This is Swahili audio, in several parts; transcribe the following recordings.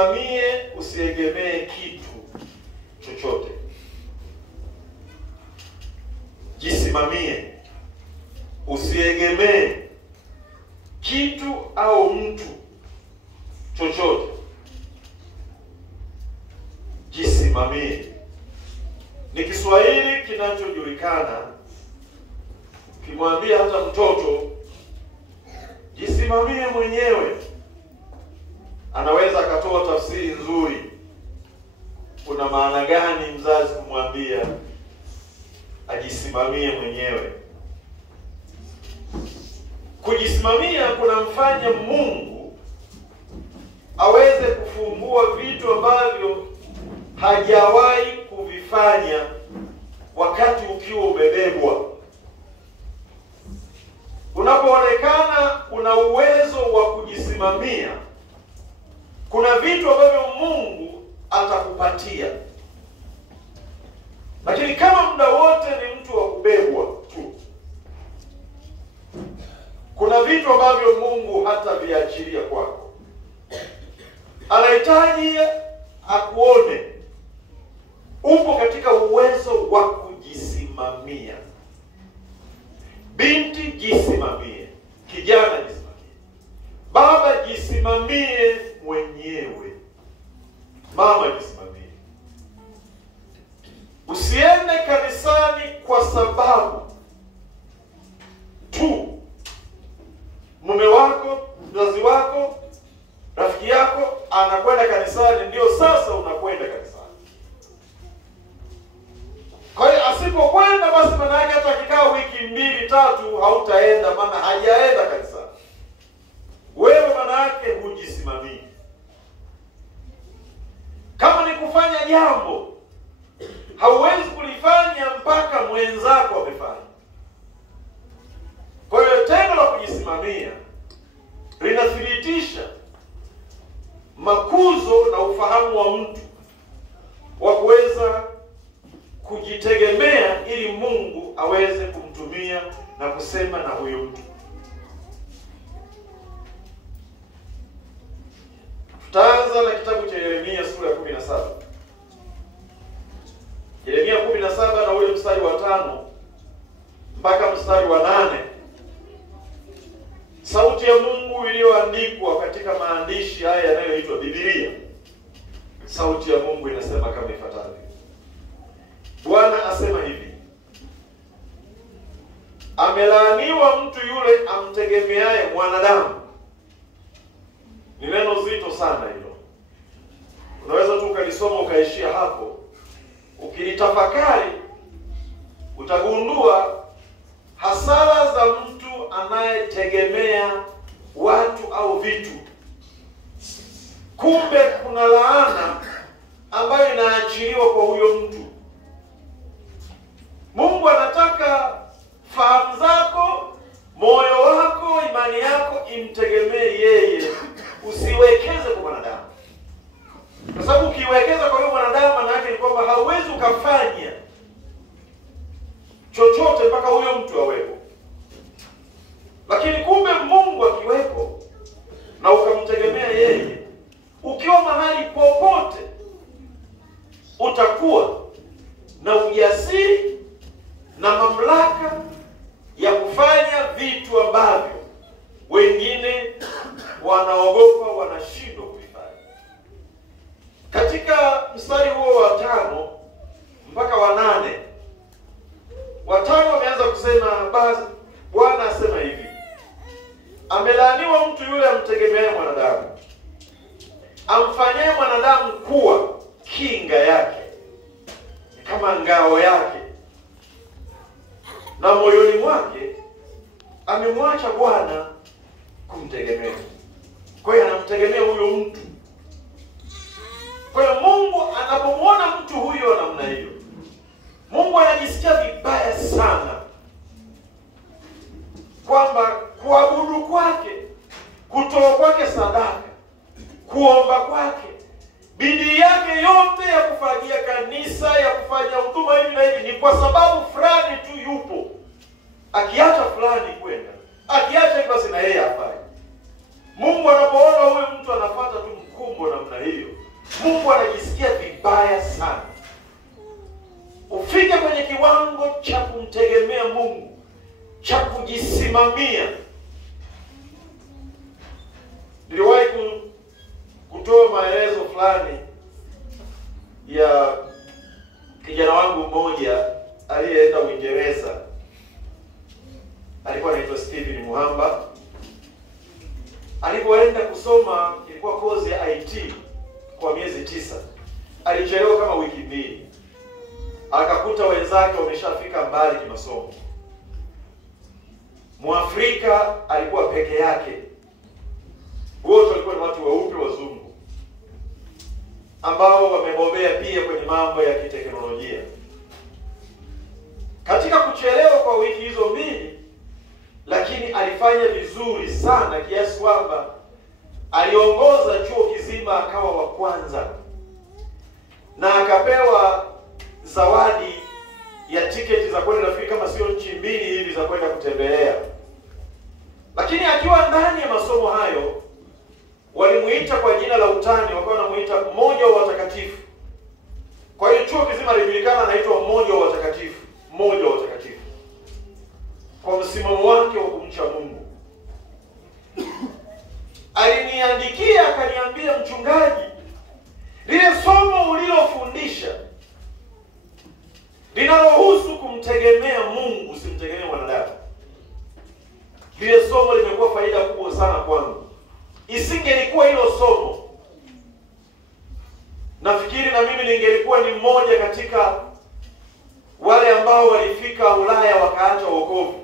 Jisimamie, usiegemee kitu chochote. Jisimamie, usiegemee kitu au mtu chochote. Jisimamie ni Kiswahili kinachojulikana. Ukimwambia hata mtoto jisimamie mwenyewe, anaweza akatoa tafsiri nzuri. Kuna maana gani mzazi kumwambia ajisimamie mwenyewe? Kujisimamia kunamfanya Mungu aweze kufumbua vitu ambavyo hajawahi kuvifanya wakati ukiwa umebebwa. Unapoonekana una uwezo wa kujisimamia, kuna vitu ambavyo Mungu atakupatia. Lakini kama muda wote ni mtu wa kubebwa tu, kuna vitu ambavyo Mungu hataviachilia kwako. Anahitaji akuone upo katika uwezo wa kujisimamia. Binti, jisimamie. Kijana, jisimamie. Baba, jisimamie mwenyewe. Mama, jisimamie. Usiende kanisani kwa sababu tu mume wako, mzazi wako, rafiki yako anakwenda kanisani, ndio sasa unakwenda kanisani. Kwa hiyo asipokwenda, basi maana yake hata kikao wiki 2-3 hautaenda, maana hajaenda kanisani. Wewe maana yake hujisimamii. Kama ni kufanya jambo, hauwezi kulifanya mpaka mwenzako amefanya. Kwa hiyo tendo la kujisimamia linathibitisha makuzo na ufahamu wa mtu wa kuweza kujitegemea ili Mungu aweze kumtumia na kusema na huyo mtu. Tutaanza na kitabu cha Yeremia sura ya 17. Yeremia 17 na ule mstari wa 5 mpaka mstari wa 8. Sauti ya Mungu iliyoandikwa katika maandishi haya yanayoitwa Biblia. Sauti ya Mungu inasema kama ifuatavyo. Bwana asema hivi: amelaaniwa mtu yule amtegemeaye mwanadamu. Ni neno zito sana hilo. Unaweza tu ukalisoma ukaishia hapo. Ukilitafakari utagundua hasara za mtu anayetegemea watu au vitu. Kumbe kuna laana ambayo inaachiliwa kwa huyo mtu. Mungu anataka fahamu zako, moyo wako, imani yako imtegemee yeye. Usiwekeze kwa mwanadamu. Kwa sababu ukiwekeza kwa huyo mwanadamu, maana yake ni kwamba hauwezi ukafanya chochote mpaka huyo mtu awepo. Lakini kumbe Mungu akiwepo na ukamtegemea yeye, ukiwa mahali popote utakuwa na ujasiri na mamlaka ya kufanya vitu ambavyo wengine wanaogopa, wanashindwa kufanya. Katika mstari huo wa 5 mpaka wa 8, wa 5 wameanza kusema, basi Bwana asema hivi: amelaaniwa mtu yule amtegemeaye mwanadamu, amfanyaye mwanadamu kuwa kinga yake, kama ngao yake, na moyoni mwake amemwacha Bwana kumtegemea. Kwa hiyo anamtegemea huyo mtu. Kwa hiyo Mungu anapomwona mtu huyo namna hiyo, Mungu anajisikia vibaya sana kwamba kuabudu kwake, kutoa kwake sadaka, kuomba kwake, bidii yake yote ya kufanyia kanisa, ya kufanya huduma hivi na hivi, ni kwa sababu fulani tu yupo. Akiacha fulani kwenda, akiacha basi na yeye afanye. Mungu anapoona huyu mtu anafuata tu mkumbo namna hiyo, Mungu anajisikia vibaya sana. Ufike kwenye kiwango cha kumtegemea Mungu, cha kujisimamia. Niliwahi kutoa maelezo fulani ya kijana wangu mmoja aliyeenda Uingereza. Alikuwa anaitwa Steven Muhamba. Alipoenda kusoma, ilikuwa kozi ya IT kwa miezi 9. Alichelewa kama wiki 2. Akakuta wenzake wameshafika mbali kimasomo. Mwafrika alikuwa peke yake. Wote walikuwa ni watu weupe wazungu ambao wamebobea pia kwenye mambo ya kiteknolojia. Katika kuchelewa kwa wiki hizo 2, lakini alifanya vizuri sana kiasi kwamba aliongoza chuo kizima, akawa wa kwanza, na akapewa zawadi ya tiketi za kwenda, nafikiri kama sio nchi 2 hivi za kwenda kutembelea. Lakini akiwa ndani ya masomo hayo, walimuita kwa jina la utani, wakawa wanamuita mmoja wa watakatifu. Kwa hiyo chuo kizima lilijulikana anaitwa mmoja wa watakatifu, mmoja wa watakatifu, kwa msimamo wake wa kumcha Mungu. Aliniandikia akaniambia, mchungaji, lile somo ulilofundisha linalohusu kumtegemea Mungu, usimtegemee mwanadamu, lile somo limekuwa faida kubwa sana kwangu. Isingelikuwa hilo somo, nafikiri na mimi ningelikuwa ni mmoja katika wale ambao walifika Ulaya wakaacha wokovu.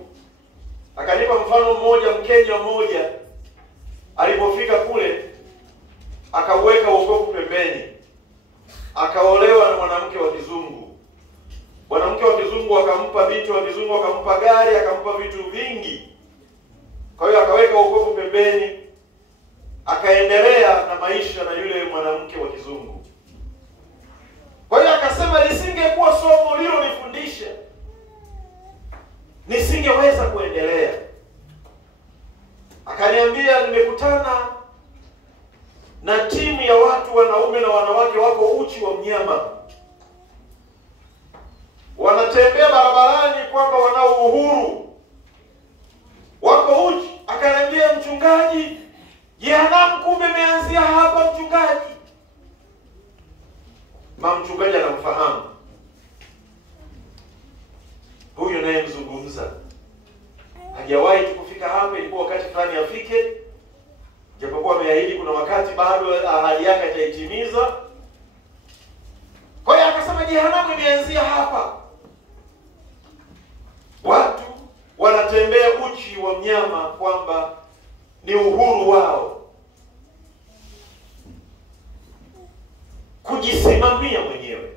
Akanipa mfano mmoja, Mkenya mmoja alipofika kule akauweka wokovu pembeni, akaolewa na mwanamke wa kizungu. Mwanamke wa kizungu akampa vitu, wa kizungu akampa gari, akampa vitu vingi. Kwa hiyo akaweka wokovu pembeni, akaendelea na maisha na yule mwanamke wa kizungu. Kwa hiyo akasema, lisingekuwa somo lilo nifundisha, nisingeweza kuendelea. Akaniambia, nimekutana na timu ya watu, wanaume na wanawake, wako uchi wa mnyama, wanatembea barabarani kwamba wanao uhuru, wako uchi. Akaniambia, mchungaji, jehanamu kumbe imeanzia hapa mchungaji. Mchungaji anamfahamu huyu naye mzungumza, hajawahi kufika hapa. Ilikuwa wakati fulani afike, japokuwa ameahidi kuna wakati bado ahadi yake ataitimiza. Kwa hiyo akasema, jehanamu imeanzia hapa. Watu wanatembea uchi wa mnyama kwamba ni uhuru wao, kujisimamia mwenyewe.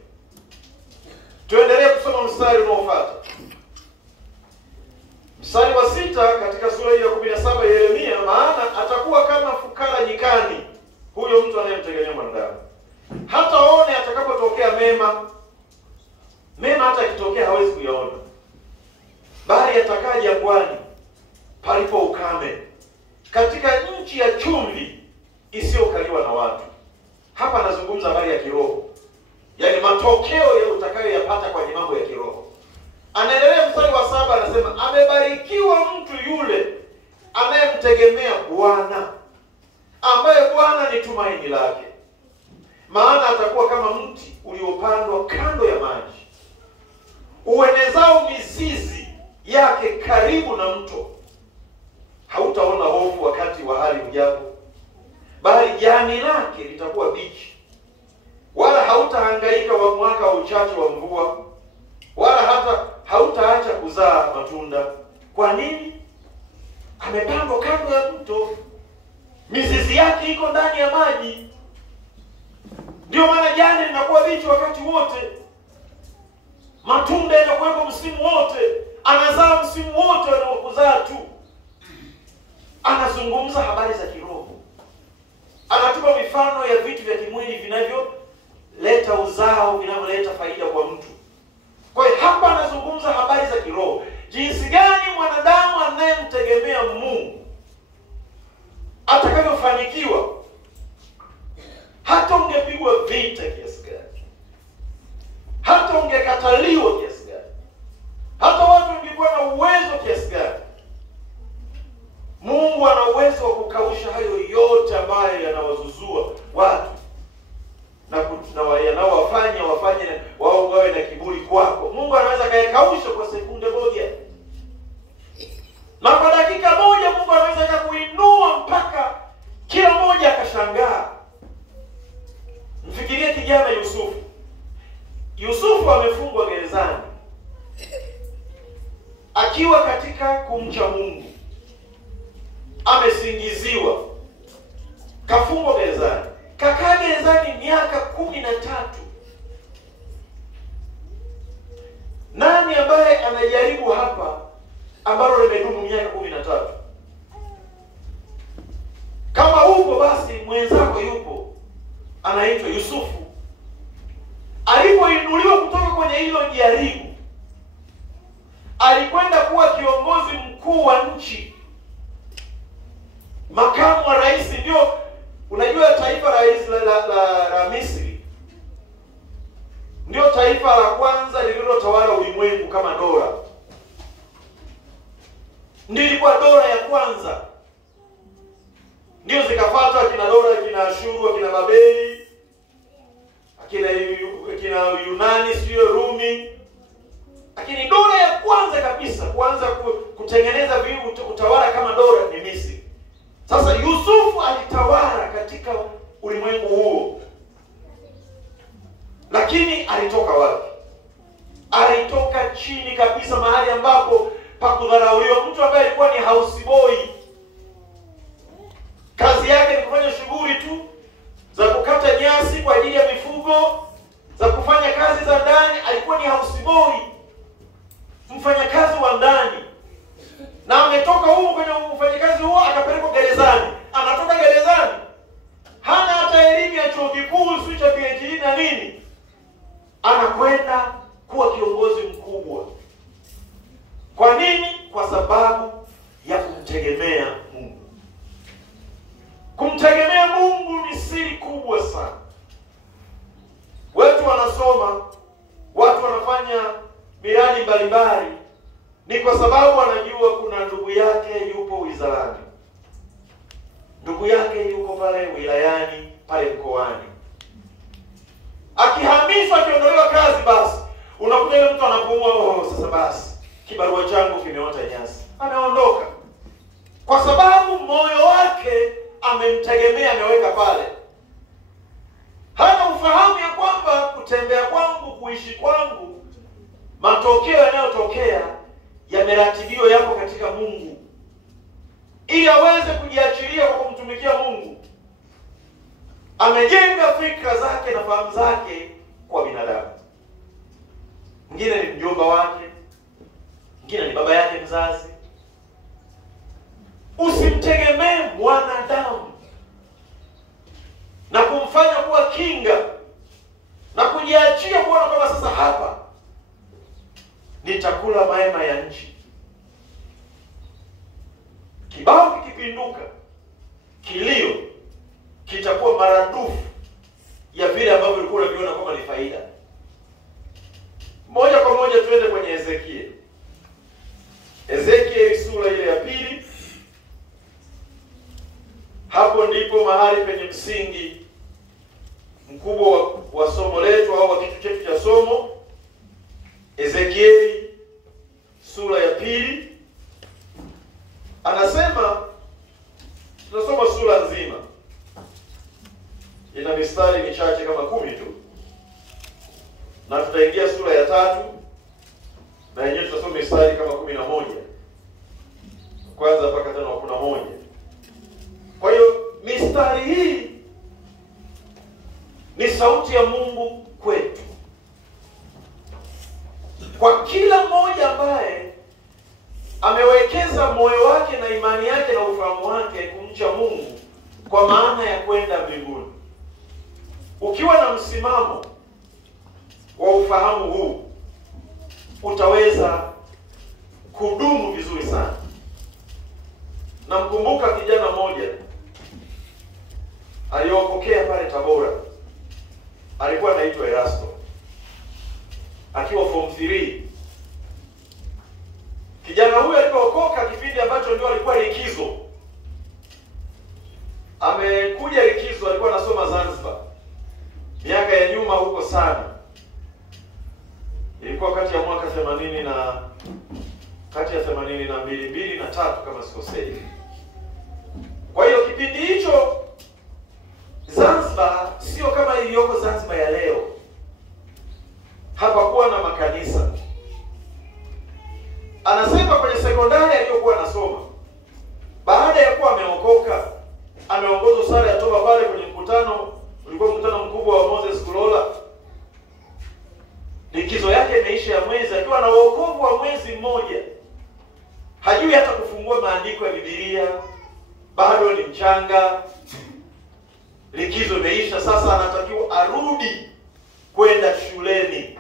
Tuendelee kusoma mstari unaofuata, mstari wa 6 katika sura hii ya 17 ya Yeremia. Maana atakuwa kama fukara nyikani huyo mtu anayemtegemea mwanadamu, hata aone atakapotokea mema. Mema hata ikitokea hawezi kuyaona, bali atakaa jangwani palipo ukame, katika nchi ya chumvi isiyokaliwa na watu. Hapa anazungumza habari ya kiroho, yaani matokeo ya utakayoyapata kwenye mambo ya kiroho. Anaendelea mstari wa 7, anasema, amebarikiwa mtu yule anayemtegemea Bwana, ambaye Bwana ni tumaini lake. Maana atakuwa kama mti uliopandwa kando ya maji, uenezao mizizi yake karibu na mto. Hautaona hofu wakati wa hali ujapo, bali jani lake litakuwa bichi, wala hautahangaika wa mwaka wa uchache wa mvua, wala hata hautaacha kuzaa matunda. Kwa nini? Amepandwa kando ya mto, mizizi yake iko ndani ya maji. Ndio maana jani linakuwa bichi wakati wote, matunda yanakuwepo msimu wote, anazaa msimu wote wanaokuzaa tu. Anazungumza habari za kiroho, anatupa mifano ya vitu vya kimwili vinavyoleta uzao, vinavyoleta faida kwa mtu. Kwa hiyo hapa anazungumza habari za kiroho, jinsi gani mwanadamu anayemtegemea Mungu atakavyofanikiwa. Hata ungepigwa vita kiasi gani, hata ungekataliwa kiasi gani, hata watu wangekuwa na uwezo kiasi gani, Mungu ana uwezo wa kukausha hayo yote ambayo yanawazuzua watu na yanawafanya wafanye wao wawe na kiburi kwako. Mungu anaweza kayakausha kwa sekunde moja, na kwa dakika moja Mungu anaweza kuinua mpaka kila mmoja akashangaa. Mfikirie kijana Yusufu. Yusufu amefungwa gerezani akiwa katika kumcha Mungu, amesingiziwa, kafungwa gerezani, kakaa gerezani miaka 13. Nani ambaye anajaribu hapa ambalo limedumu miaka 13? Kama upo basi mwenzako yupo, anaitwa Yusufu. Alipoinuliwa kutoka kwenye hilo jaribu, alikwenda kuwa kiongozi mkuu wa nchi, makamu wa rais. Ndio unajua taifa la Misri ndio taifa la kwanza lililotawala ulimwengu kama dola. Ndio ilikuwa dola ya kwanza. Ndio zikafuata kina dola, kina Ashuru, kina Babeli, kina Yunani, sio Rumi. Lakini dola ya kwanza kabisa kuanza kutengeneza utawala kama dola ni Misri. Sasa Yusufu alitawala katika ulimwengu huo. Lakini alitoka wapi? Alitoka chini kabisa, mahali ambapo pakudharauliwa. Mtu ambaye alikuwa ni house boy, kazi yake ni kufanya shughuli tu za kukata nyasi kwa ajili ya mifugo, za kufanya kazi za ndani. Alikuwa ni house boy, mfanyakazi wa ndani, na ametoka huko kwenye ufanyakazi huo akapelekwa gerezani. Anatoka gerezani, hana hata elimu ya chuo kikuu, sio cha PhD na nini, anakwenda kuwa kiongozi mkubwa. Kwa nini? Kwa sababu ya kumtegemea Mungu. Kumtegemea Mungu ni siri kubwa sana. Watu wanasoma, watu wanafanya miradi mbalimbali, ni kwa sababu wanajua kuna ndugu yake yupo wizarani, ndugu yake yuko pale wilayani, pale mkoani. Akihamishwa, akiondolewa kazi, basi unakuta yule mtu anapumua, sasa basi kibarua changu kimeota nyasi, anaondoka. Kwa sababu moyo wake amemtegemea, ameweka pale. Hana ufahamu ya kwamba kutembea kwangu, kuishi kwangu, matokeo yanayotokea yameratibiwa, yako katika Mungu, ili aweze kujiachilia kwa kumtumikia Mungu. Amejenga fikra zake na fahamu zake kwa binadamu. Mwingine ni mjomba wake, mwingine ni baba yake mzazi. Usimtegemee mwanadamu na kumfanya kuwa kinga na kujiachia kuona kwamba sasa hapa nitakula maema ya nchi. Kibao kikipinduka, kilio kitakuwa maradufu ya vile ambavyo ulikuwa unaviona kama ni faida. Moja kwa moja tuende kwenye Ezekiel. Ezekiel sura ile ya 2. Hapo ndipo mahali penye msingi mkubwa wa somo letu au wa kitu chetu cha somo. Ezekiel sura ya 2. Anasema, tunasoma sura nzima, ina mistari michache kama 10 tu, na tutaingia sura ya 3 na yenyewe tutasoma mistari kama 11 kwanza mpaka 11. Kwa hiyo mistari hii ni sauti ya Mungu kwetu, kwa kila mmoja ambaye amewekeza moyo wake na imani yake na ufahamu wake kumcha Mungu kwa maana ya kwenda mbinguni. Ukiwa na msimamo wa ufahamu huu, utaweza kudumu vizuri sana. Namkumbuka kijana mmoja aliyopokea pale Tabora. alikuwa anaitwa Erasto, akiwa form 3. Kijana huyu alipookoka kipindi ambacho ndio alikuwa likizo. Amekuja likizo, alikuwa anasoma Zanzibar. Miaka ya nyuma huko sana. Ilikuwa kati ya mwaka 82 na 3 kama sikosei. Kwa hiyo kipindi hicho Zanzibar sio kama iliyoko Zanzibar ya leo. Hapakuwa na makanisa. Anasema kwenye sekondari aliyokuwa anasoma, baada ya kuwa ameokoka, ameongozwa sala ya toba pale kwenye mkutano, ulikuwa mkutano mkubwa wa Moses Kulola. Likizo yake imeisha ya mwezi, akiwa na wokovu wa mwezi mmoja. Hajui hata kufungua maandiko ya Biblia, bado ni mchanga. Likizo imeisha, sasa anatakiwa arudi kwenda shuleni.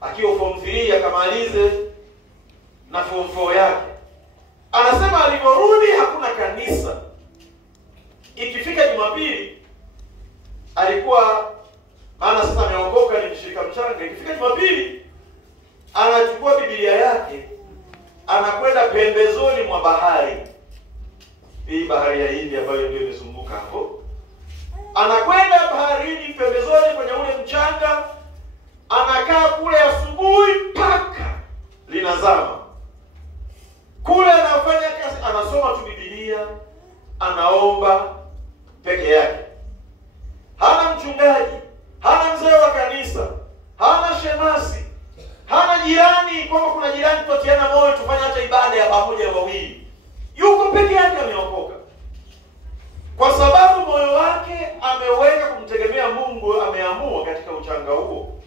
Akiwa form 3 akamalize na form 4 yake. Anasema aliporudi hakuna kanisa. Ikifika Jumapili alikuwa, maana sasa ameongoka, ni mshirika mchanga. Ikifika Jumapili anachukua Biblia yake, anakwenda pembezoni mwa bahari. Hii bahari ya Hindi ambayo ndio imezunguka hapo. Anakwenda baharini pembezoni kwenye ule mchanga, anakaa kule asubuhi mpaka linazama. Kule anafanya kazi, anasoma tu Biblia, anaomba peke yake. Hana mchungaji, hana mzee wa kanisa, hana shemasi, hana jirani, kwamba kuna jirani tutiana moyo tufanye hata ibada ya pamoja ya wawili. Yuko peke yake, ameokoka. Kwa sababu moyo wake ameweka kumtegemea Mungu, ameamua katika uchanga huo.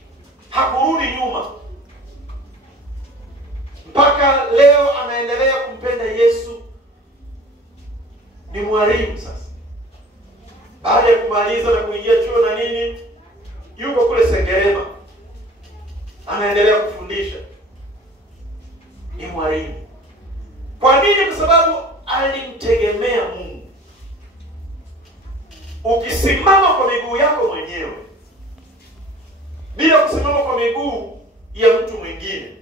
Hakurudi nyuma. Mpaka leo anaendelea kumpenda Yesu. Ni mwalimu sasa. Baada ya kumaliza na kuingia chuo na nini, yuko kule Sengerema. Anaendelea kufundisha. Ni mwalimu. Kwa nini? Kwa sababu alimtegemea Mungu. Ukisimama kwa miguu yako mwenyewe bila kusimama kwa miguu ya mtu mwingine,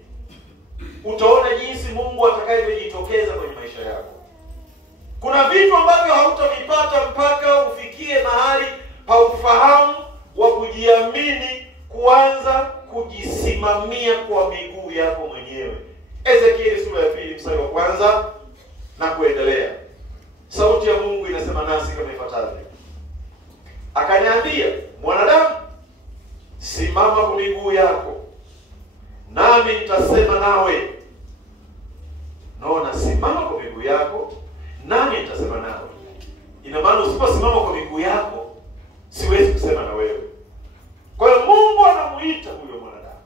utaona jinsi Mungu atakavyojitokeza kwenye maisha yako. Kuna vitu ambavyo hautavipata mpaka ufikie mahali pa ufahamu wa kujiamini, kuanza kujisimamia kwa miguu yako mwenyewe. Ezekieli sura ya 2 mstari wa 1 na kuendelea. Sauti ya Mungu inasema nasi kama ifuatavyo. Akaniambia, mwanadamu, simama kwa miguu yako, nami nitasema nawe. Naona simama kwa miguu yako, nami nitasema nawe. Ina maana usiposimama kwa miguu yako, siwezi kusema na wewe. Kwa hiyo Mungu anamuita huyo mwanadamu.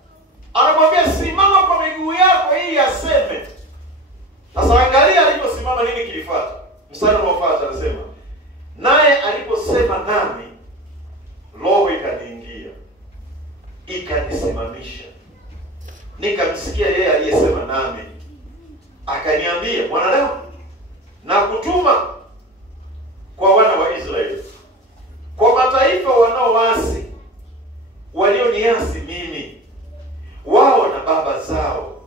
Anamwambia simama kwa miguu yako ili aseme. Sasa angalia aliposimama, nini kilifuata? Mstari unaofuata anasema, naye aliposema nami, roho ikaniingia, ikanisimamisha. Nikamsikia yeye aliyesema nami. Akaniambia, mwanadamu, na kutuma kwa wana wa Israeli, kwa mataifa wanaoasi, walioniasi mimi. Wao na baba zao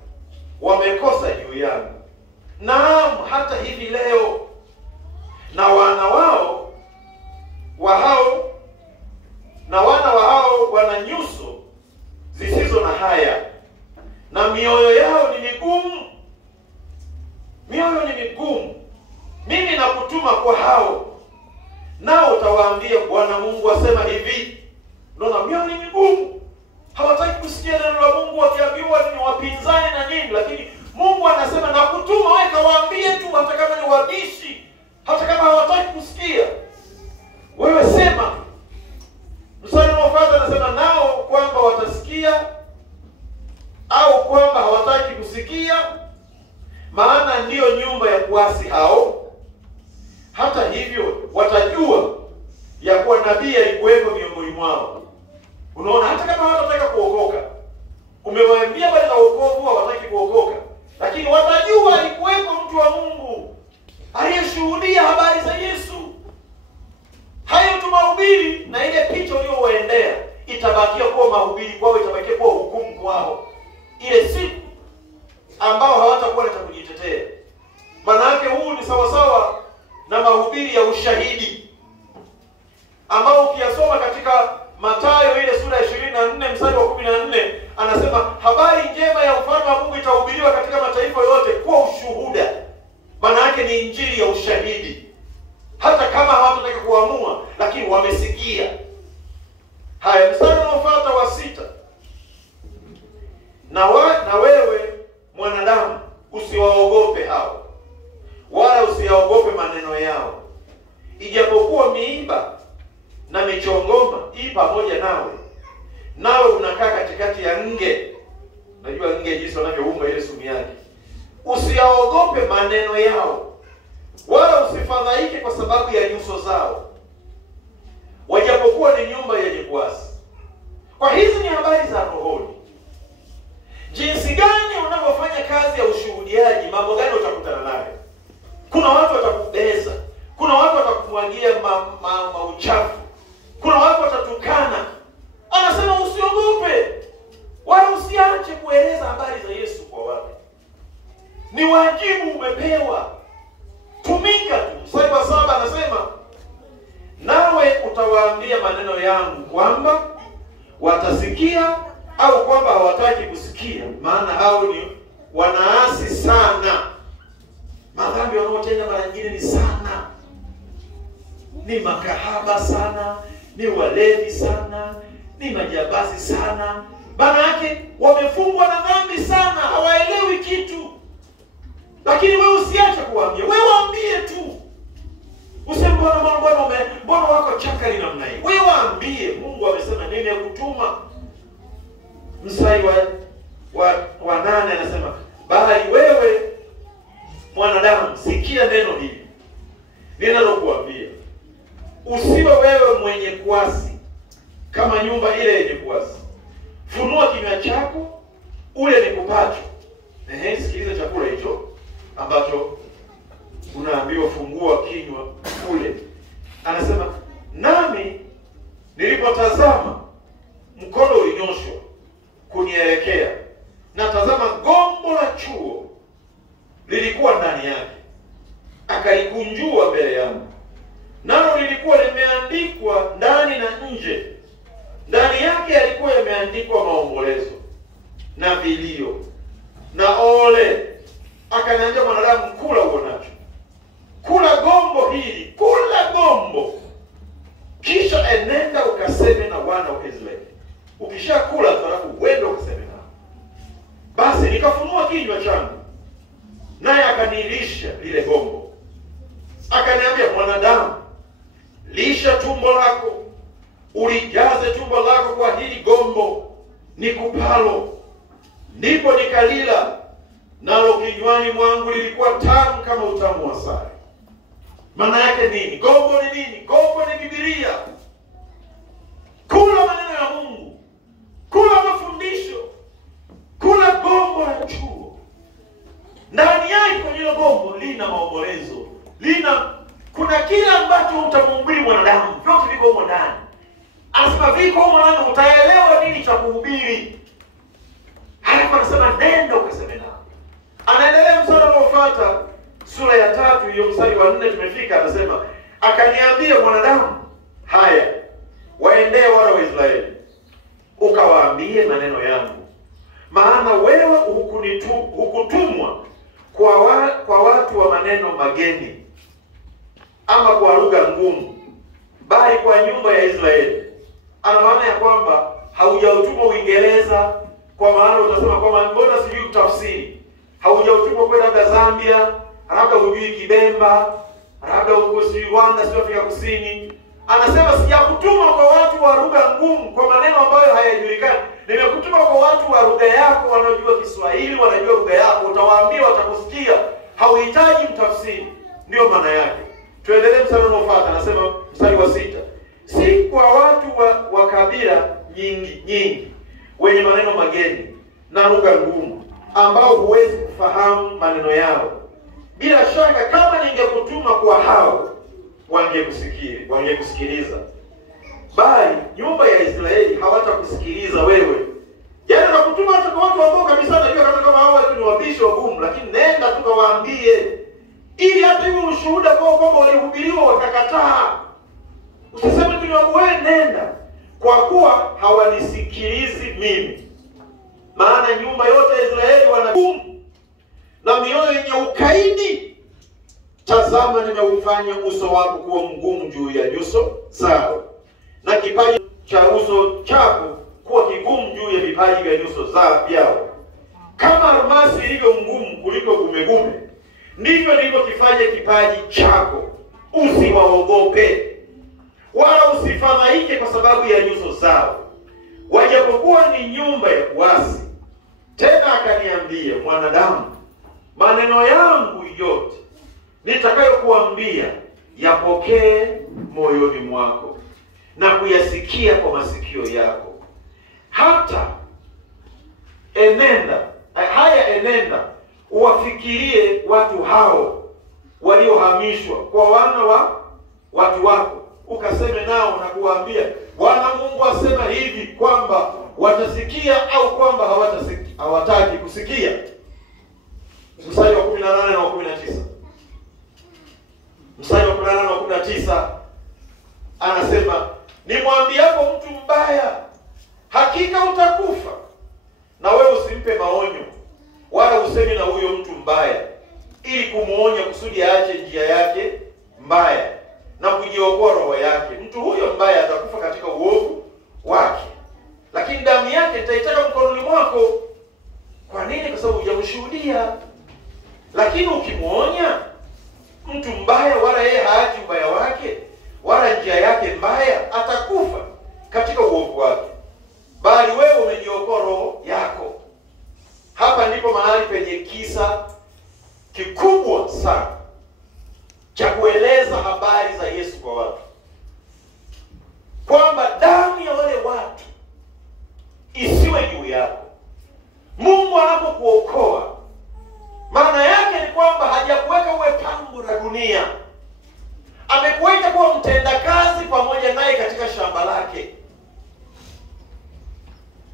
wamekosa juu yangu. Naam, hata hivi leo. Na wana wao wa hao wana nyuso zisizo na haya, na mioyo yao ni migumu. Mioyo ni migumu. Mimi nakutuma kwa hao, nao utawaambia Bwana Mungu asema hivi. Unaona, mioyo ni migumu. Hawataki kusikia neno la Mungu, wakiambiwa ni wapinzani na nini, lakini Mungu anasema nakutuma wewe, kawaambie tu, hata kama ni wabishi, hata kama hawataki kusikia. Wewe sema. Mstari unaofuata anasema nao kwamba watasikia au kwamba hawataki kusikia, maana ndiyo nyumba ya kuasi hao. Hata hivyo watajua ya kuwa nabii alikuwepo miongoni mwao. Unaona, hata kama hawatataka kuokoka, umewaambia bali na wokovu hawataki kuokoka, lakini watajua alikuwepo mtu wa Mungu aliyeshuhudia habari za Yesu. Hayo tumahubiri na ile picha uliyowaendea itabakia kuwa mahubiri kwao, itabakia kuwa hukumu kwao. Ile siku ambao hawatakuwa na cha kujitetea. Maana yake huu ni sawasawa na mahubiri ya ushahidi ambao ukiyasoma katika Mathayo ile sura ya 24 mstari wa 14 anasema habari njema ya ufalme wa Mungu itahubiriwa katika mataifa yote kwa ushuhuda. Maana yake ni injili ya ushahidi. Hata kama hawatataka kuamua, lakini wamesikia. Haya, mstari unaofuata wa 6. Na wewe mwanadamu usiwaogope hao, wala usiyaogope maneno yao. Ijapokuwa miiba na michongoma hii pamoja nawe unakaa katikati ya nge. Najua nge jinsi wanavyoumba ile sumu yake. Usiyaogope maneno yao, wala usifadhaike kwa sababu ya nyuso zao, wajapokuwa ni nyumba yenye kuasi. Kwa hizi ni habari za rohoni. Jinsi gani unavyofanya kazi ya ushuhudiaji, mambo gani utakutana nayo. Kuna watu watakubeza, kuna watu watakumwagia uchafu, kuna watu watatukana. Anasema usiogope, wala usiache kueleza habari za Yesu kwa watu. Ni wajibu umepewa. Tumika tu. Mstari wa 7 anasema nawe utawaambia maneno yangu kwamba watasikia au kwamba hawataki kusikia, maana hao ni wanaasi sana. Madhambi wanaotenda mara nyingine ni sana. Ni makahaba sana, ni walevi sana, ni majambazi sana. Maana yake wamefungwa na dhambi sana, hawaelewi kitu. Lakini wewe usiache kuambia. Wewe waambie tu. Useme mbona wako chakari namna hii. Wewe waambie Mungu amesema nini akutuma. Mstari wa 8 anasema bali wewe mwanadamu sikia neno hili ninalokuambia. Usiwe wewe mwenye kuasi kama nyumba ile yenye kuasi. Funua kinywa chako ule nikupacho. Sikiliza chakula hicho ambacho unaambiwa fungua kinywa ule. Anasema nami nilipotazama mkono ulinyoshwa kunielekea, na tazama gombo la chuo lilikuwa ndani yake, akalikunjua mbele yangu. Nalo lilikuwa limeandikwa ndani na nje. Ndani yake yalikuwa yameandikwa maombolezo na vilio na ole. Akaniambia, mwanadamu, kula uonacho. Kula gombo hili, kula gombo. Kisha enenda ukaseme na wana wa Israeli. Ukishakula halafu uende ukaseme nao. Basi nikafunua kinywa changu, naye akanilisha lile gombo. Akaniambia, mwanadamu, lisha tumbo lako, ulijaze tumbo lako kwa hili gombo nikupalo. Ndipo nikalila, nalo kinywani mwangu lilikuwa tamu kama utamu wa asali. Maana yake nini? Gombo ni nini? Gombo ni Biblia. Kula maneno ya Mungu, kula mafundisho, kula gombo la chuo. Ndani yake kwenye hilo gombo lina maombolezo, kuna kila ambacho utamhubiri mwanadamu, vyote viko humo ndani. Anasema viko humo ndani, utaelewa nini cha kuhubiri. Halafu anasema nenda ukaseme nao. Anaendelea mstari unaofuata, sura ya 3 hiyo mstari wa 4 tumefika. Anasema akaniambia, mwanadamu, haya waendee wana wa Israeli ukawaambie maneno yangu, maana wewe hukutumwa kwa watu wa maneno mageni ama kwa lugha ngumu, bali kwa nyumba ya Israeli. Ana maana ya kwamba haujautumwa Uingereza, kwa maana utasema kwamba mbona sijui kutafsiri. Haujautumwa kwenda labda Zambia, labda hujui Kibemba, labda uko Rwanda, sio Afrika Kusini. Anasema sijakutuma kwa watu wa lugha ngumu, kwa maneno ambayo hayajulikani. Nimekutuma kwa watu wa lugha yako, wanaojua Kiswahili, wanajua lugha yako. Utawaambia, watakusikia. Hauhitaji mtafsiri. Ndio maana yake. Tuendelee mstari unaofuata. Anasema mstari wa 6. Si kwa watu wa kabila nyingi wenye maneno mageni na lugha ngumu, ambao huwezi kufahamu maneno yao. Bila shaka kama ningekutuma kwa hao, wangekusikiliza. Bali nyumba ya Israeli watasikiliza wewe. Yaani nakutuma hata kwa watu ambao kabisa najua kama hao ni wabishi wagumu, lakini nenda tukawaambie ili hata hiyo ushuhuda kwa kwamba walihubiriwa wakakataa. Usiseme tu wewe nenda, kwa kuwa hawanisikilizi mimi. Maana nyumba yote ya Israeli wana na mioyo yenye ukaidi. Tazama, nimeufanya uso wako kuwa mgumu juu ya nyuso zao, na kipaji cha uso chako kuwa kigumu juu ya vipaji vya nyuso vyao. Kama almasi ilivyo ngumu kuliko gumegume, ndivyo nilivyokifanya kipaji chako. Usiwaogope wala usifadhaike kwa sababu ya nyuso zao, wajapokuwa ni nyumba ya kuasi. Tena akaniambia, mwanadamu, maneno yangu yote nitakayokuambia yapokee moyoni mwako na kuyasikia kwa masikio yako. Enenda uwafikirie watu hao waliohamishwa kwa wana wa watu wako, ukaseme nao na kuwaambia, Bwana Mungu asema hivi, kwamba watasikia au kwamba hawataki kusikia. Mstari wa 18 na 19. Mstari wa 18 na 19 anasema, nimwambiapo mtu mbaya, hakika utakufa, na wewe usimpe maonyo, wala usemi na huyo mtu mbaya, ili kumuonya kusudi aache njia yake mbaya na kujiokoa roho yake. Mtu huyo mbaya atakufa katika uovu wake, lakini damu yake nitaitaka mkononi mwako. Kwa nini? Kwa sababu hujamshuhudia. Lakini ukimuonya mtu mbaya, wala yeye haachi ubaya wake wala njia yake mbaya, atakufa katika uovu wake, bali wewe umejiokoa roho yako. Hapa ndipo mahali penye kisa kikubwa sana cha kueleza habari za Yesu kwa watu, kwamba damu ya wale watu isiwe juu yako. Mungu anapokuokoa, maana yake ni kwamba hajakuweka uwe pambo la dunia. Amekuweka kuwa mtendakazi pamoja naye katika shamba lake.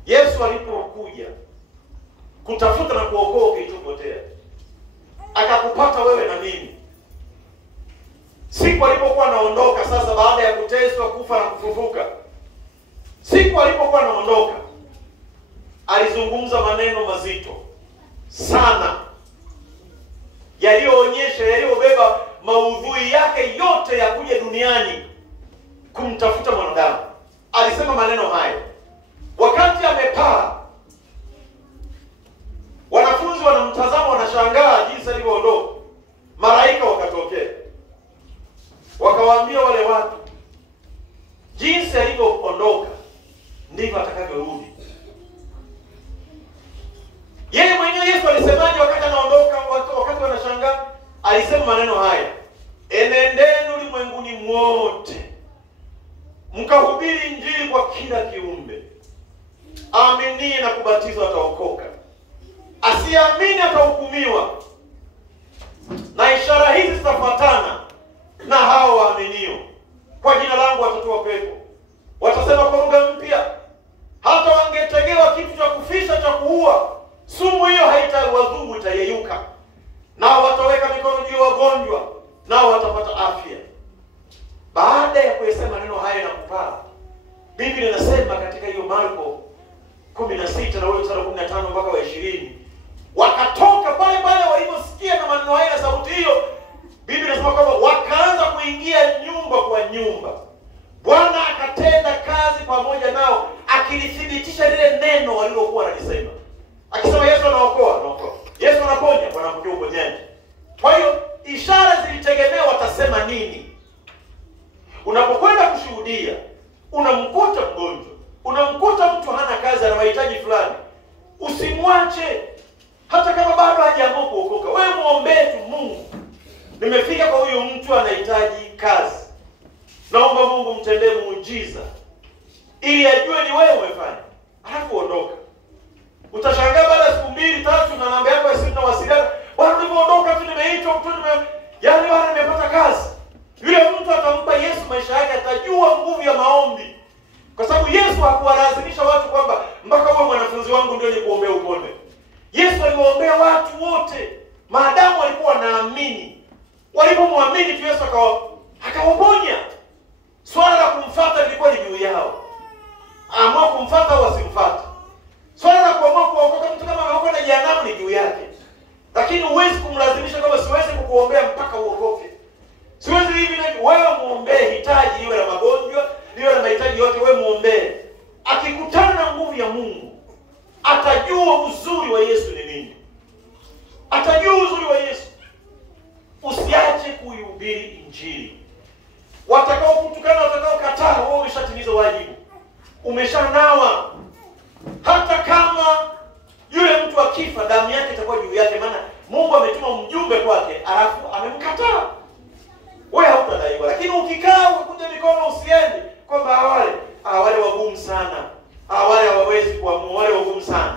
Yesu alipokuja kutafuta na kuokoa kilichopotea, akakupata wewe na mimi. Siku alipokuwa anaondoka sasa, baada ya kuteswa, kufa na kufufuka, siku alipokuwa anaondoka, alizungumza maneno mazito sana, yaliyobeba maudhui yake yote ya kuja duniani kumtafuta mwanadamu. Alisema maneno haya wakati amepaa. Wanafunzi wanamtazama, wanashangaa jinsi alivyoondoka. Malaika wakatokea, wakawaambia wale watu, jinsi alivyoondoka ndivyo atakavyorudi. Yeye mwenyewe Yesu alisemaje wakati anaondoka, wakati wanashangaa? Alisema maneno haya, enendeni ulimwenguni mwote mkahubiri Injili kwa kila kiumbe. Aaminie na kubatizwa ataokoka, asiamini atahukumiwa. Na ishara hizi zitafuatana na hao waaminio: kwa jina langu watatoa pepo, watasema kwa lugha mpya, hata wangetegewa kitu cha kufisha cha kuua, sumu hiyo haitawadhuru, itayeyuka. Nao wataweka mikono juu ya wagonjwa, nao watapata afya. Baada ya kusema maneno haya na kupaa, Biblia inasema katika hiyo Marko 16 na ule mstari 15 mpaka 20, wakatoka pale pale waliposikia na maneno haya na sauti hiyo. Biblia inasema kwamba wakaanza kuingia nyumba kwa nyumba. Bwana akatenda kazi pamoja nao, akilithibitisha lile neno walilokuwa wanalisema. Akisema Yesu anaokoa, anaokoa. Yesu anaponya, wanapokea uponyaji. Kwa hiyo ishara zilitegemea watasema nini. Unapokwenda kushuhudia, unamkuta mgonjwa, unamkuta mtu hana kazi, ana mahitaji fulani, usimwache hata kama bado hajaamua kuokoka. Wewe muombe tu Mungu, nimefika kwa huyo mtu anahitaji kazi, naomba Mungu mtendee muujiza ili ajue ni wewe umefanya, halafu ondoka. Utashangaa baada ya siku 2-3 na namba yako ya simu na wasiliana, bwana nimeondoka tu, nimeitwa mtu, yaani bwana nimepata kazi. Yule mtu atampa Yesu maisha yake, atajua nguvu ya maombi. Kwa sababu Yesu hakuwalazimisha watu kwamba Amua kumfuata au asimfuate. Swala la kuamua kuokoka, mtu kama ameokoka na jehanamu ni juu yake. Lakini huwezi kumlazimisha kama siwezi kukuombea mpaka uokoke. Siwezi hivi na wewe muombee hitaji iwe la magonjwa, liwe la mahitaji yote wewe muombee. Akikutana na nguvu ya Mungu, atajua uzuri wa Yesu ni nini. Atajua uzuri wa Yesu. Usiache kuihubiri Injili. Watakao kutukana, watakao kataa, wewe umeshatimiza wajibu. Umeshanawa. Hata kama yule mtu akifa, damu yake itakuwa juu yake, maana Mungu ametuma mjumbe kwake, alafu amemkataa. Wewe hautadaiwa. Lakini ukikaa ukunje mikono usiende kwamba wale wagumu sana. Wale hawawezi kuamua, wale wagumu sana.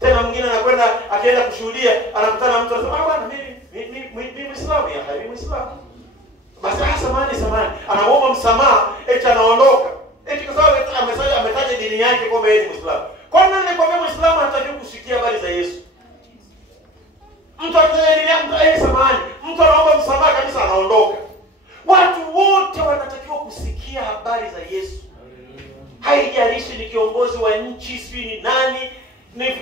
Tena mwingine anakwenda akienda kushuhudia, anakutana na mtu anasema, bwana mimi Muislamu ya mimi Muislamu. Basi samahani. Anaomba msamaha, eti anaondoka. Eti kwa sababu ametaja dini yake kwamba yeye ni Muislamu. Kwa nini nikwambia Muislamu hataki kusikia habari za Yesu? Mtu akitaja dini yake, samahani. Mtu anaomba msamaha kabisa anaondoka. Watu wote wanatakiwa kusikia habari za Yesu. Haijalishi ni kiongozi wa nchi, sijui ni nani.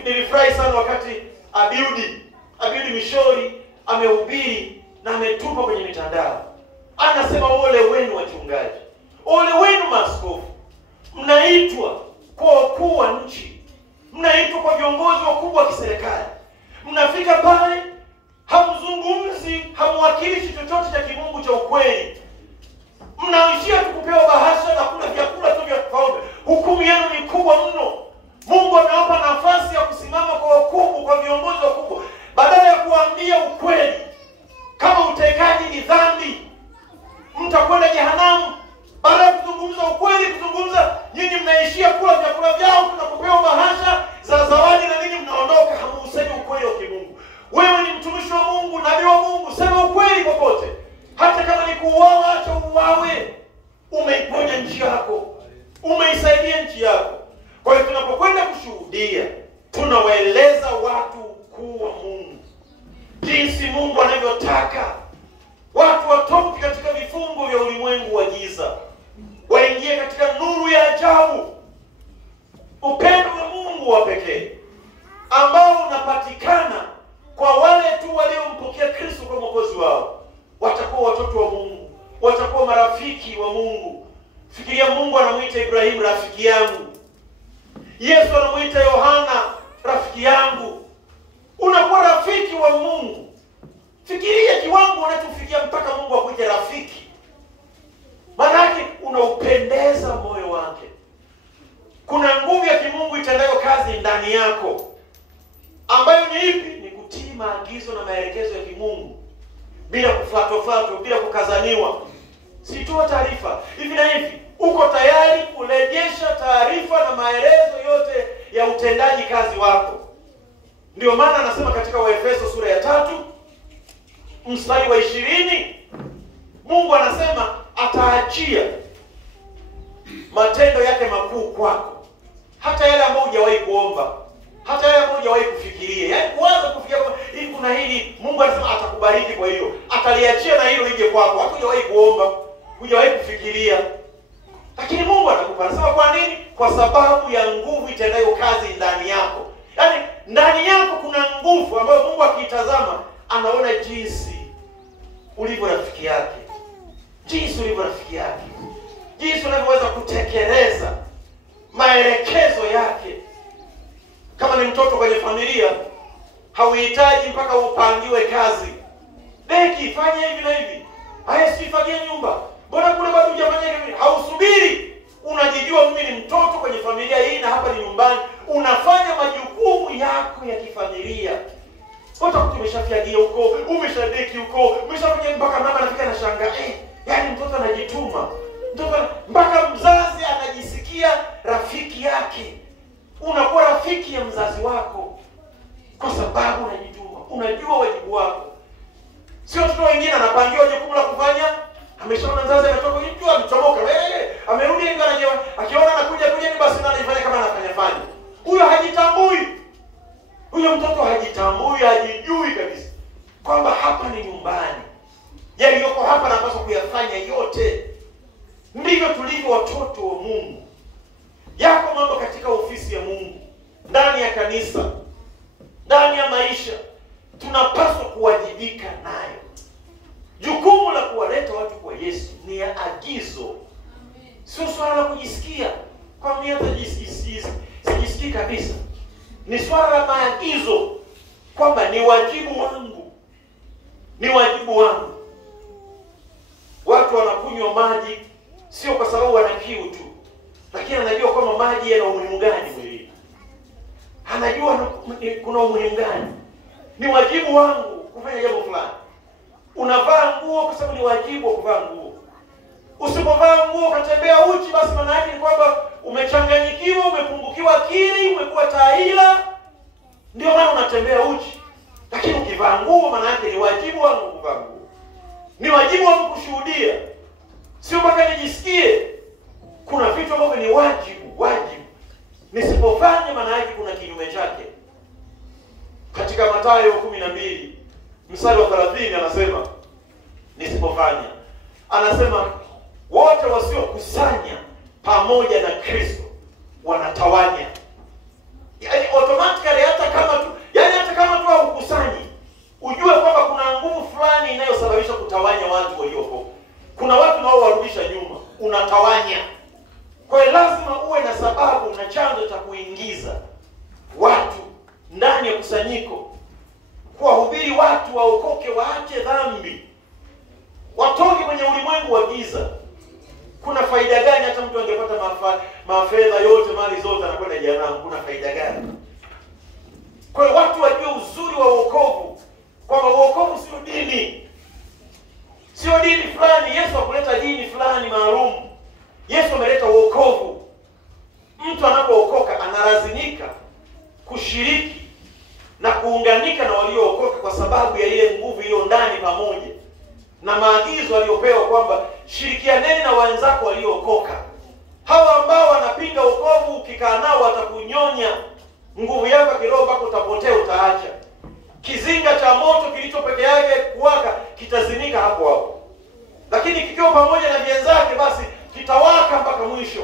Nilifurahi sana wakati Abiudi Mishori amehubiri na ametupa kwenye mitandao. Anasema ole wenu wachungaji, ole wenu maaskofu, mnaitwa kwa wakuu wa nchi, mnaitwa kwa viongozi wakubwa wa kiserikali. Mnafika pale, hamzungumzi, hamwakilishi chochote cha kimungu cha ukweli. Mnaishia tu kupewa bahasha na kula vyakula tu vya kifalme. Hukumu yenu ni kubwa mno. Mungu amewapa nafasi ya kusimama kwa wakubwa, kwa viongozi wakubwa, badala ya kuambia ukweli. Kama utekaji ni dhambi, mtakwenda jehanamu. Baada ya kuzungumza ukweli, kuzungumza, nyinyi mnaishia kula vyakula vyao na kupewa bahasha za zawadi na nini, mnaondoka. Hamuusemi ukweli wa kimungu. Wewe ni mtumishi wa Mungu, nabii wa Mungu, sema ukweli popote. Hata kama ni kuuawa, acha uawe. Umeiponya nchi yako, umeisaidia nchi yako. Kwa hiyo tunapokwenda kushuhudia, tunawaeleza watu ukuu wa Mungu, jinsi Mungu anavyotaka watu watoke katika vifungo vya ulimwengu wa giza, waingie katika nuru ya ajabu. Upendo wa Mungu wa pekee ambao unapatikana kwa wale tu waliompokea Kristo kwa Mwokozi wao, watakuwa watoto wa Mungu, watakuwa marafiki wa Mungu. Fikiria, Mungu anamuita Ibrahim rafiki yangu. Yesu anamuita Yohana rafiki yangu. Unakuwa rafiki wa Mungu. Fikiria kiwango unachofikia mpaka Mungu akuite rafiki. Maana yake unaupendeza moyo wake. Kuna nguvu ya kimungu itendayo kazi ndani yako, ambayo ni ipi? Ni kutii maagizo na maelekezo ya kimungu bila kufuatwa, bila kukazaniwa. Sitoa taarifa hivi na hivi. Uko tayari kurejesha taarifa na maelezo yote ya utendaji kazi wako. Ndio maana anasema katika Waefeso sura ya 3 mstari wa 20, Mungu anasema ataachia matendo yake makuu kwako, hata yale ambayo hujawahi kuomba, hata yale ambayo hujawahi kufikiria. Yaani kuanza kufikiria hivi kuna hili, Mungu anasema atakubariki, kwa hiyo ataliachia na hilo lije kwako. Hata hujawahi kuomba, hujawahi kufikiria, lakini Mungu anakupa. Anasema kwa nini? Kwa sababu ya nguvu itendayo kazi ndani yako. Yaani ndani yako kuna nguvu ambayo Mungu akitazama anaona jinsi ulivyo rafiki yake. Jinsi ulivyo rafiki yake. Jinsi unavyoweza kutekeleza maelekezo yake. Kama ni mtoto kwenye familia, hauhitaji mpaka upangiwe kazi. Beki, fanya hivi na hivi. Haya, sifagie nyumba. Mbona kuna bado hujafanya hivi? Hausubiri. Unajijua mimi ni mtoto kwenye familia hii na hapa ni nyumbani. Unafanya majukumu yako ya kifamilia. Wote umeshafiagia huko, umeshadeki huko, umeshafanya mpaka mama anafika na shanga. Yaani mtoto anajituma. Mtoto mpaka mzazi anajisikia rafiki yake. Unakuwa rafiki ya mzazi wako kwa sababu unajituma. Unajua wajibu wako. Sio mtoto wengine anapangiwa jukumu la kufanya, ameshaona mzazi ametoka nje, amechomoka, amerudi nje, akiona anakuja ni basi nani ifanye kama anafanya. Huyo hajitambui. Huyo mtoto hajitambui, hajijui kabisa kwamba hapa ni nyumbani. Yeye yuko hapa anapaswa kuyafanya yote. Ndivyo tulivyo watoto wa Mungu. Yako mambo kanisa, ndani ya maisha, tunapaswa kuwajibika nayo. Jukumu la kuwaleta watu kwa Yesu ni ya agizo. Sio swala la kujisikia. Kwa mimi hata sijisikii kabisa. Ni swala la maagizo kwamba ni wajibu wangu. Ni wajibu wangu. Watu wanakunywa maji sio kwa sababu wana kiu tu, lakini anajua kwamba maji yana umuhimu gani mwilini. Anajua kuna umuhimu gani. Ni wajibu wangu kufanya jambo fulani. Unavaa nguo kwa sababu ni wajibu wa kuvaa nguo. Usipovaa nguo ukatembea uchi, basi maana yake ni kwamba umechanganyikiwa, umepungukiwa akili, umekuwa taila, ndio maana unatembea uchi. Lakini ukivaa nguo, maana yake ni wajibu wangu kuvaa nguo. Ni wajibu wangu kushuhudia. Sio mpaka nijisikie. Kuna vitu ambavyo ni wajibu. Nisipofanya, maana yake kuna kinyume chake. Katika Mathayo 12 mstari wa 30 anasema nisipofanya, anasema wote wasiokusanya pamoja na Kristo wanatawanya. Yaani automatically hata kama tu haukusanyi, ujue kwamba kuna nguvu fulani inayosababisha kutawanya watu waliokoka. Kuna watu nao warudisha nyuma, unatawanya. Kwa hiyo lazima uwe na sababu na chanzo cha kuingiza watu ndani ya kusanyiko, kuwahubiri watu waokoke, waache dhambi, watoke kwenye ulimwengu wa giza. Kuna faida gani hata mtu angepata mafedha yote, mali zote, anakwenda jehanamu? Kuna faida gani? Kwa hiyo watu wajue uzuri wa wokovu, kwamba wokovu sio dini. Sio dini fulani. Yesu hakuleta dini fulani maalum. Yesu ameleta wokovu. Mtu anapookoka analazimika kushiriki na kuunganika na waliookoka kwa sababu ya ile nguvu iliyo ndani, pamoja na maagizo aliyopewa kwamba shirikianeni na wenzako waliookoka. Hawa ambao wanapinga wokovu, ukikaa nao watakunyonya nguvu yako kiroho mpaka utapotea, utaacha. Kizinga cha moto kilicho peke yake kuwaka kitazimika hapo hapo. Lakini kikiwa pamoja na wenzake, basi kitawaka mpaka mwisho.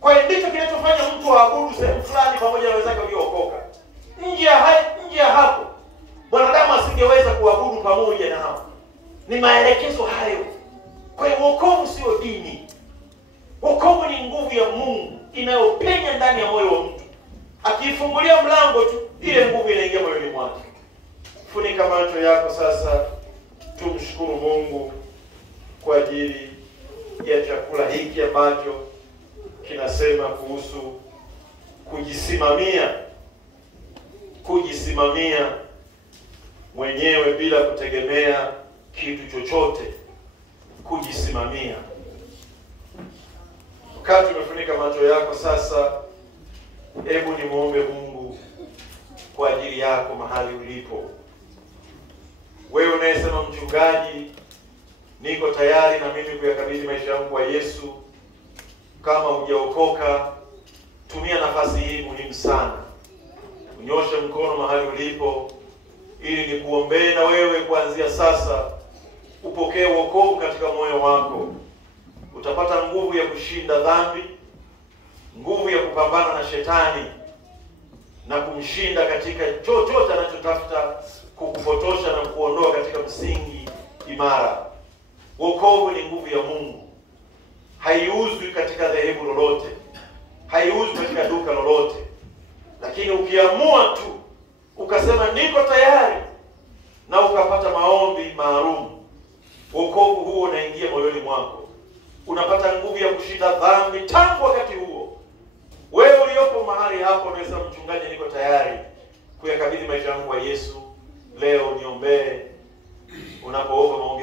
Kwa hiyo ndicho kinachofanya mtu aabudu sehemu fulani pamoja na wenzake waliookoka. Nje ya hapo, mwanadamu asingeweza kuabudu pamoja na hapo. Ni maelekezo hayo. Kwa hiyo wokovu sio dini. Wokovu ni nguvu ya Mungu inayopenya ndani ya moyo wa mtu. Akifungulia mlango tu, ile nguvu inaingia moyoni mwake. Funika macho yako sasa, tumshukuru Mungu kwa ajili ya chakula hiki ambacho kinasema kuhusu kujisimamia mwenyewe bila kutegemea kitu chochote. Kujisimamia. Wakati umefunika macho yako sasa, hebu nimuombe Mungu kwa ajili yako mahali ulipo. Wewe unayesema, mchungaji, niko tayari na mimi kuyakabidhi maisha yangu kwa Yesu. Kama hujaokoka, tumia nafasi hii muhimu sana. Unyoshe mkono mahali ulipo ili nikuombee na wewe kuanzia sasa upokee wokovu katika moyo wako. Utapata nguvu ya kushinda dhambi, nguvu ya kupambana na shetani na kumshinda katika chochote anachotafuta kukupotosha na kuondoa katika msingi imara. Wokovu ni nguvu ya Mungu. Haiuzwi katika dhehebu lolote. Haiuzwi katika duka lolote. Lakini ukiamua tu ukasema niko tayari na ukapata maombi maalum, wokovu huo unaingia moyoni mwako. Unapata nguvu ya kushinda dhambi tangu wakati huo. Wewe uliopo mahali hapo unaweza, mchungaji, niko tayari kuyakabidhi maisha yangu kwa Yesu. Leo niombee. Unapoomba maombi